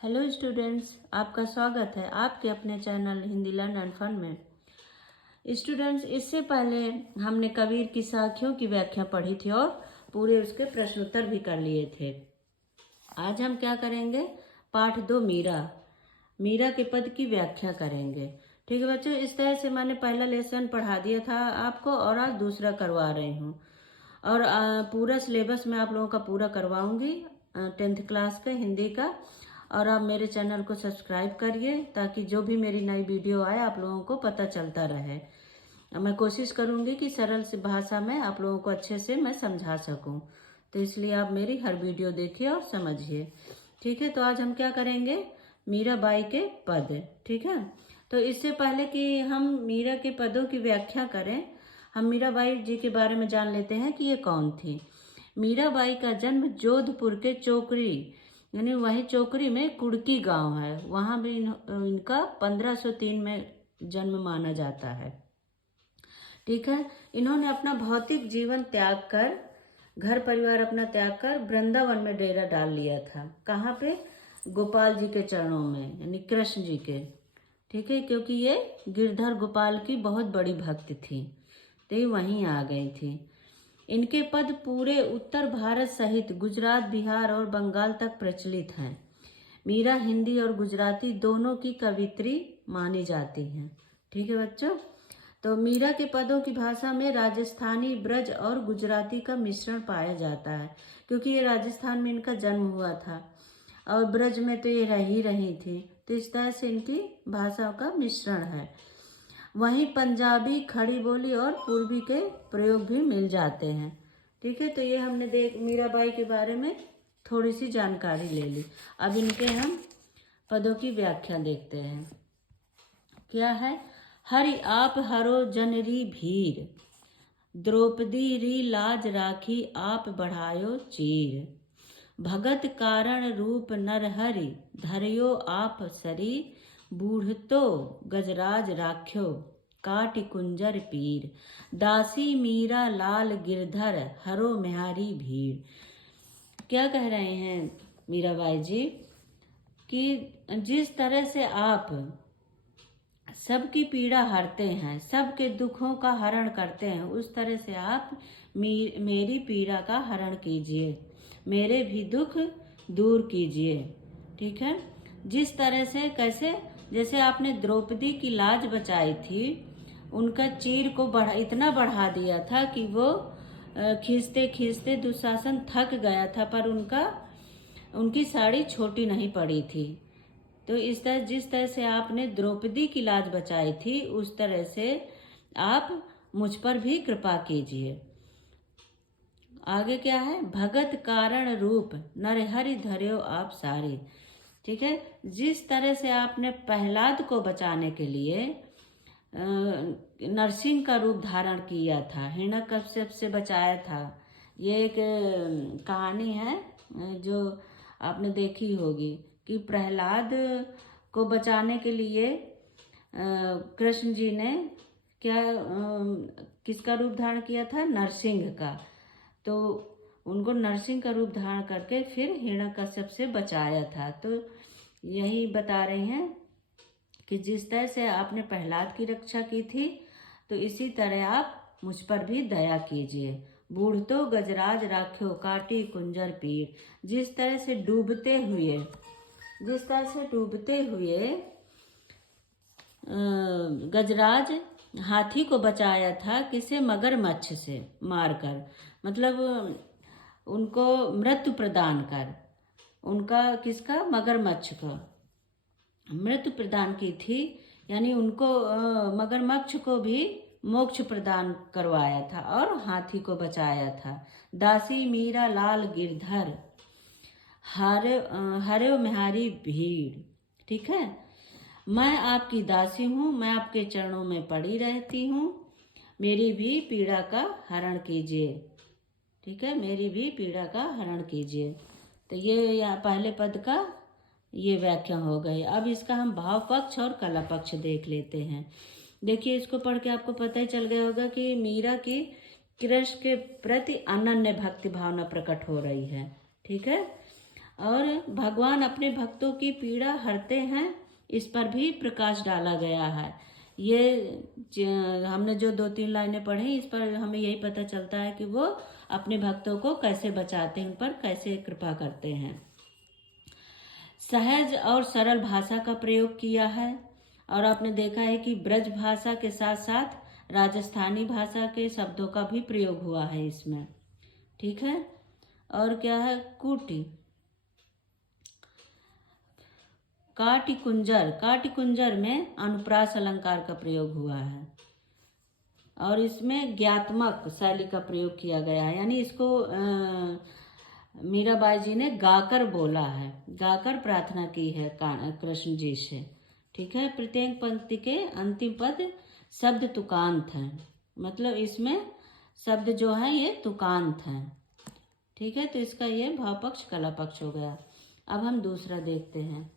Hello students, आपका स्वागत है आपके अपने channel Hindi learn and fun में। स्टूडेंट्स, इससे पहले हमने कबीर की साखियों की व्याख्या पढ़ी थी और पूरे उसके प्रश्नोत्तर भी कर लिए थे। आज हम क्या करेंगे? पाठ 2 मीरा के पद की व्याख्या करेंगे। ठीक है बच्चों, इस तरह से मैंने पहला लेसन पढ़ा दिया था आपको और आज दूसरा करवा रही हूँ। और पूरा सिलेबस मैं आप लोगों का पूरा करवाऊंगी 10th क्लास का हिंदी का। और आप मेरे चैनल को सब्सक्राइब करिए ताकि जो भी मेरी नई वीडियो आए आप लोगों को पता चलता रहे। मैं कोशिश करूंगी कि सरल सी भाषा में आप लोगों को अच्छे से मैं समझा सकूं, तो इसलिए आप मेरी हर वीडियो देखिए और समझिए। ठीक है, तो आज हम क्या करेंगे? मीराबाई के पद। ठीक है, तो इससे पहले कि हम मीरा के पदों की व्याख्या करें, हम मीराबाई जी के बारे में जान लेते हैं कि ये कौन थी। मीराबाई का जन्म जोधपुर के चोकरी यानी वही चोकरी में कुड़की गांव है, वहां भी इनका 1503 में जन्म माना जाता है। ठीक है, इन्होंने अपना भौतिक जीवन त्याग कर, घर परिवार अपना त्याग कर वृंदावन में डेरा डाल लिया था। कहाँ पे? गोपाल जी के चरणों में, यानी कृष्ण जी के। ठीक है, क्योंकि ये गिरधर गोपाल की बहुत बड़ी भक्त थी, तो ये वहीं आ गई थी। इनके पद पूरे उत्तर भारत सहित गुजरात, बिहार और बंगाल तक प्रचलित हैं। मीरा हिंदी और गुजराती दोनों की कवित्री मानी जाती हैं। ठीक है बच्चों, तो मीरा के पदों की भाषा में राजस्थानी, ब्रज और गुजराती का मिश्रण पाया जाता है, क्योंकि ये राजस्थान में इनका जन्म हुआ था और ब्रज में तो ये रह ही रही थी, तो इस तरह से इनकी भाषा का मिश्रण है। वहीं पंजाबी, खड़ी बोली और पूर्वी के प्रयोग भी मिल जाते हैं। ठीक है, तो ये हमने मीराबाई के बारे में थोड़ी सी जानकारी ले ली। अब इनके हम पदों की व्याख्या देखते हैं। क्या है? हरि आप हरो जनरी भीर, द्रौपदी री लाज राखी आप बढ़ायो चीर। भगत कारण रूप नरहरि, धर्यो आप सरी। बूढ़तो गजराज राख्यो, काट कुंजर पीर। दासी मीरा लाल गिरधर, हरो मेहारी भीड़। क्या कह रहे हैं मीराबाई जी कि जिस तरह से आप सबकी पीड़ा हरते हैं, सबके दुखों का हरण करते हैं, उस तरह से आप मेरी पीड़ा का हरण कीजिए, मेरे भी दुख दूर कीजिए। ठीक है, जिस तरह से, कैसे? जैसे आपने द्रौपदी की लाज बचाई थी, उनका चीर को इतना बढ़ा दिया था कि वो खींचते खींचते दुशासन थक गया था, पर उनकी साड़ी छोटी नहीं पड़ी थी। तो इस तरह, जिस तरह से आपने द्रौपदी की लाज बचाई थी, उस तरह से आप मुझ पर भी कृपा कीजिए। आगे क्या है? भगत कारण रूप नरहरि धर्यो आप सारी। ठीक है, जिस तरह से आपने प्रहलाद को बचाने के लिए नरसिंह का रूप धारण किया था, हिरण्यकश्यप से बचाया था। ये एक कहानी है जो आपने देखी होगी कि प्रहलाद को बचाने के लिए कृष्ण जी ने किसका रूप धारण किया था? नरसिंह का। तो उनको नरसिंह का रूप धारण करके फिर हिरण्यकश्यप से बचाया था। तो यही बता रहे हैं कि जिस तरह से आपने प्रहलाद की रक्षा की थी, तो इसी तरह आप मुझ पर भी दया कीजिए। बूढ़तो गजराज राख्यो, काटी कुंजर पीर। जिस तरह से डूबते हुए गजराज हाथी को बचाया था, किसे? मगरमच्छ से मारकर, मतलब उनको मृत्यु प्रदान कर, उनका किसका? मगरमच्छ का मृत्यु प्रदान की थी, यानी उनको मगरमच्छ को भी मोक्ष प्रदान करवाया था और हाथी को बचाया था। दासी मीरा लाल गिरधर, हरे मेहारी भीड़। ठीक है, मैं आपकी दासी हूँ, मैं आपके चरणों में पड़ी रहती हूँ, मेरी भी पीड़ा का हरण कीजिए। ठीक है, मेरी भी पीड़ा का हरण कीजिए। तो ये पहले पद का ये व्याख्या हो गई। अब इसका हम भाव पक्ष और कला पक्ष देख लेते हैं। देखिए, इसको पढ़ के आपको पता ही चल गया होगा कि मीरा की कृष्ण के प्रति अनन्य भक्ति भावना प्रकट हो रही है। ठीक है, और भगवान अपने भक्तों की पीड़ा हरते हैं, इस पर भी प्रकाश डाला गया है। ये हमने जो 2-3 लाइनें पढ़ी, इस पर हमें यही पता चलता है कि वो अपने भक्तों को कैसे बचाते हैं, उन पर कैसे कृपा करते हैं। सहज और सरल भाषा का प्रयोग किया है, और आपने देखा है कि ब्रज भाषा के साथ साथ राजस्थानी भाषा के शब्दों का भी प्रयोग हुआ है इसमें। ठीक है, और क्या है, कुटी काटिकुंजर, काटिकुंजर में अनुप्रास अलंकार का प्रयोग हुआ है, और इसमें ज्ञात्मक शैली का प्रयोग किया गया है, यानी इसको मीराबाई जी ने गाकर बोला है, गाकर प्रार्थना की है कृष्ण जी से। ठीक है, प्रत्येक पंक्ति के अंतिम पद शब्द तुकांत हैं, मतलब इसमें शब्द जो है ये तुकांत हैं। ठीक है, तो इसका ये भाव पक्ष कला पक्ष हो गया। अब हम दूसरा देखते हैं।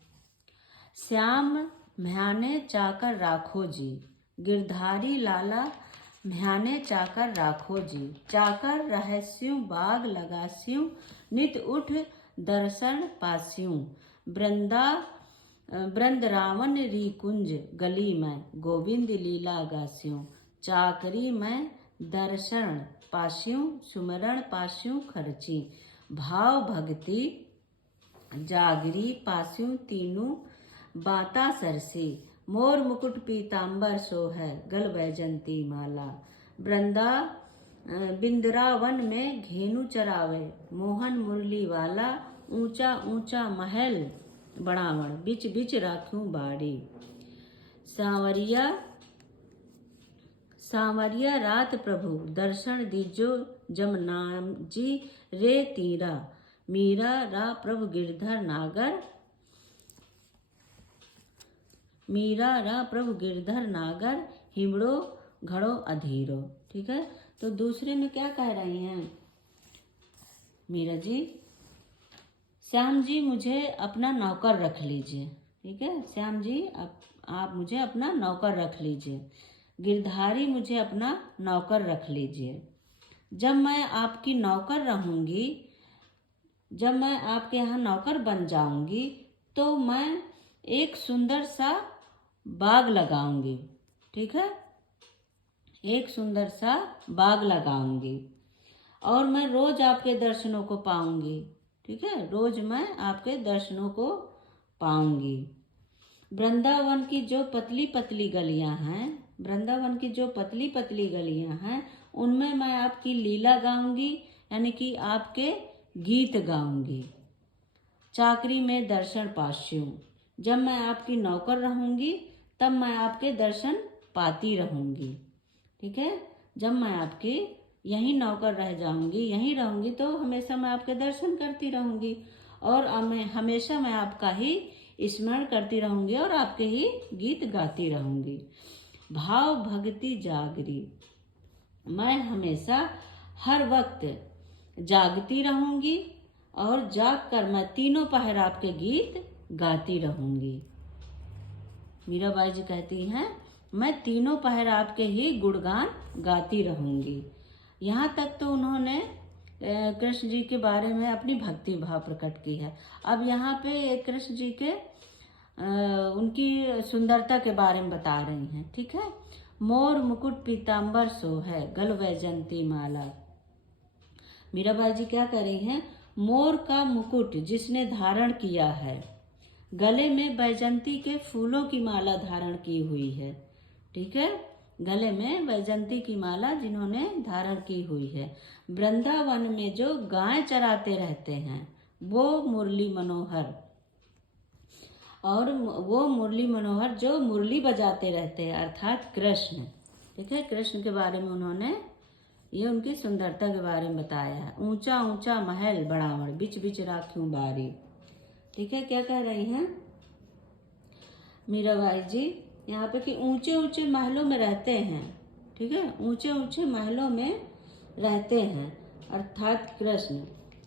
श्याम म्याने चाकर राखो जी, गिरधारी लाला म्याने चाकर राखो जी, चाकर रहस्यों बाग लगास्यों, नित उठ दर्शन पास्यों, वृंदावन री कुंज गली में, गोविंद लीला गास्यों, चाकरी में दर्शन पास्यों, सुमरण पास्यों खर्ची, भाव भक्ति जागरी पास्यों, तीनों बाता सरसी, मोर मुकुट पीतांबर सो है, गल वैजंती माला, बिंद्रावन में घेनु चरावे, मोहन मुरली वाला, ऊंचा ऊंचा महल बनावण, बिच बिच राखूं बाड़ी, सांवरिया सांवरिया रात प्रभु दर्शन दीजो, जम नाम जी रे तीरा, मीरा रा प्रभु गिरधर नागर, मीरा रा प्रभु गिरधर नागर, हिमड़ो घड़ो अधीरो। ठीक है, तो दूसरे में क्या कह रही हैं मीरा जी, श्याम जी मुझे अपना नौकर रख लीजिए। ठीक है, श्याम जी आप मुझे अपना नौकर रख लीजिए, गिरधारी मुझे अपना नौकर रख लीजिए। जब मैं आपकी नौकर रहूंगी, जब मैं आपके यहाँ नौकर बन जाऊंगी, तो मैं एक सुंदर सा बाग लगाऊंगी। ठीक है, एक सुंदर सा बाग लगाऊंगी, और मैं रोज आपके दर्शनों को पाऊंगी। ठीक है, रोज मैं आपके दर्शनों को पाऊंगी। वृंदावन की जो पतली पतली गलियां हैं, वृंदावन की जो पतली पतली गलियां हैं, उनमें मैं आपकी लीला गाऊंगी, यानी कि आपके गीत गाऊंगी। चाकरी में दर्शन पास्यूं, जब मैं आपकी नौकर रहूंगी तब मैं आपके दर्शन पाती रहूंगी। ठीक है, जब मैं आपकी यहीं नौकर रह जाऊंगी, यहीं रहूंगी, तो हमेशा मैं आपके दर्शन करती रहूंगी, और हमेशा मैं आपका ही स्मरण करती रहूंगी और आपके ही गीत गाती रहूंगी। भाव भक्ति जागरी, मैं हमेशा हर वक्त जागती रहूंगी, और जाग कर मैं तीनों पहर आपके गीत गाती रहूंगी। मीराबाई जी कहती हैं, मैं तीनों पहर आपके ही गुणगान गाती रहूंगी। यहाँ तक तो उन्होंने कृष्ण जी के बारे में अपनी भक्ति भाव प्रकट की है। अब यहाँ पे कृष्ण जी के उनकी सुंदरता के बारे में बता रही हैं। ठीक है, मोर मुकुट पीतांबर सो है, गल वैजंती माला। मीराबाई जी क्या कर रही हैं, मोर का मुकुट जिसने धारण किया है, गले में वैजंती के फूलों की माला धारण की हुई है। ठीक है, गले में वैजंती की माला जिन्होंने धारण की हुई है। वृंदावन में जो गाय चराते रहते हैं वो मुरली मनोहर, और वो मुरली मनोहर जो मुरली बजाते रहते हैं अर्थात कृष्ण। ठीक है, कृष्ण के बारे में उन्होंने ये उनकी सुंदरता के बारे में बताया है। ऊंचा ऊंचा महल बनावण, बिच बिच राख्यूं बारी। ठीक है, क्या कह रही हैं मीराबाई जी यहाँ पे कि ऊंचे ऊंचे महलों में रहते हैं। ठीक है, ऊंचे ऊंचे महलों में रहते हैं अर्थात कृष्ण,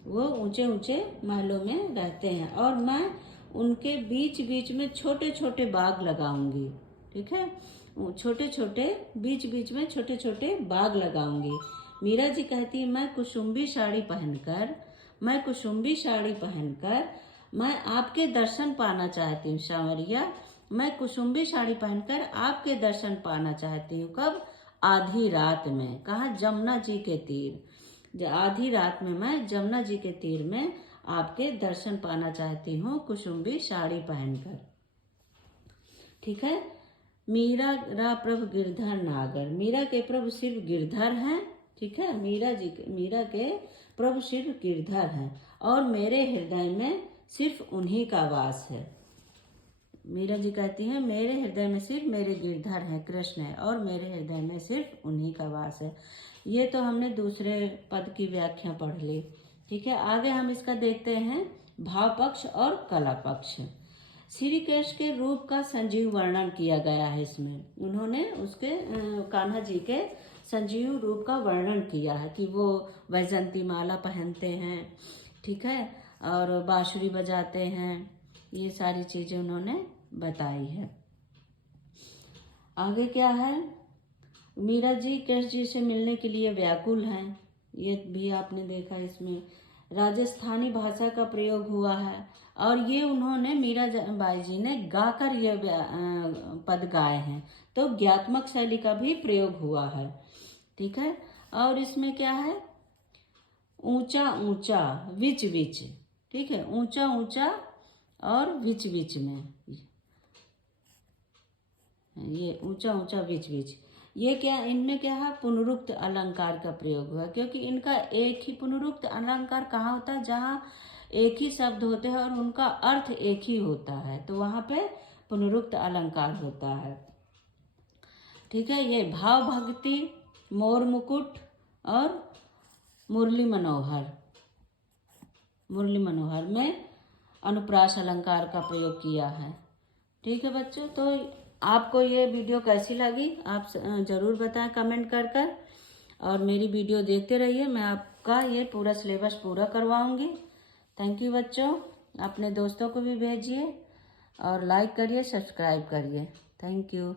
वो ऊंचे ऊंचे महलों में रहते हैं, और मैं उनके बीच बीच में छोटे छोटे बाग लगाऊंगी। ठीक है, छोटे छोटे बीच बीच में छोटे छोटे बाग लगाऊंगी। मीरा जी कहती है, मैं कुसुम्बी साड़ी पहनकर मैं आपके दर्शन पाना चाहती हूँ सांवरिया, मैं कुसुम्बी साड़ी पहनकर आपके दर्शन पाना चाहती हूँ। कब? आधी रात में। कहा? जमुना जी के तीर। आधी रात में मैं जमुना जी के तीर में आपके दर्शन पाना चाहती हूँ कुसुम्बी साड़ी पहनकर। ठीक है। मीरा रा प्रभु गिरधर नागर, मीरा के प्रभु सिर्फ गिरधर हैं। ठीक है। मीरा के प्रभु सिर्फ गिरधर हैं और मेरे हृदय में सिर्फ उन्हीं का वास है। मीरा जी कहती हैं मेरे हृदय में सिर्फ मेरे गिरधर हैं, कृष्ण है, और मेरे हृदय में सिर्फ उन्हीं का वास है। ये तो हमने दूसरे पद की व्याख्या पढ़ ली। ठीक है। आगे हम इसका देखते हैं भाव पक्ष और कला पक्ष। श्री कृष्ण के रूप का संजीव वर्णन किया गया है इसमें। उन्होंने उसके कान्हा जी के संजीव रूप का वर्णन किया है कि वो वैजंती माला पहनते हैं। ठीक है। और बांसुरी बजाते हैं। ये सारी चीजें उन्होंने बताई है। आगे क्या है? मीरा जी कृष्ण जी से मिलने के लिए व्याकुल हैं। ये भी आपने देखा। इसमें राजस्थानी भाषा का प्रयोग हुआ है और ये उन्होंने मीरा बाई जी ने गाकर ये पद गाए हैं, तो ज्ञात्मक शैली का भी प्रयोग हुआ है। ठीक है। और इसमें क्या है? ऊंचा ऊंचा विच विच। ठीक है। ऊंचा ऊंचा और विच विच में, ये ऊंचा ऊंचा विच विच, ये क्या? इनमें क्या है? पुनरुक्त अलंकार का प्रयोग हुआ, क्योंकि इनका एक ही पुनरुक्त अलंकार कहाँ होता है? जहाँ एक ही शब्द होते हैं और उनका अर्थ एक ही होता है, तो वहां पे पुनरुक्त अलंकार होता है। ठीक है। ये भाव भक्ति, मोर मुकुट और मुरली मनोहर में अनुप्रास अलंकार का प्रयोग किया है। ठीक है बच्चों, तो आपको ये वीडियो कैसी लगी आप ज़रूर बताएं कमेंट कर और मेरी वीडियो देखते रहिए। मैं आपका ये पूरा सिलेबस पूरा करवाऊंगी। थैंक यू बच्चों। अपने दोस्तों को भी भेजिए और लाइक करिए, सब्सक्राइब करिए। Thank you.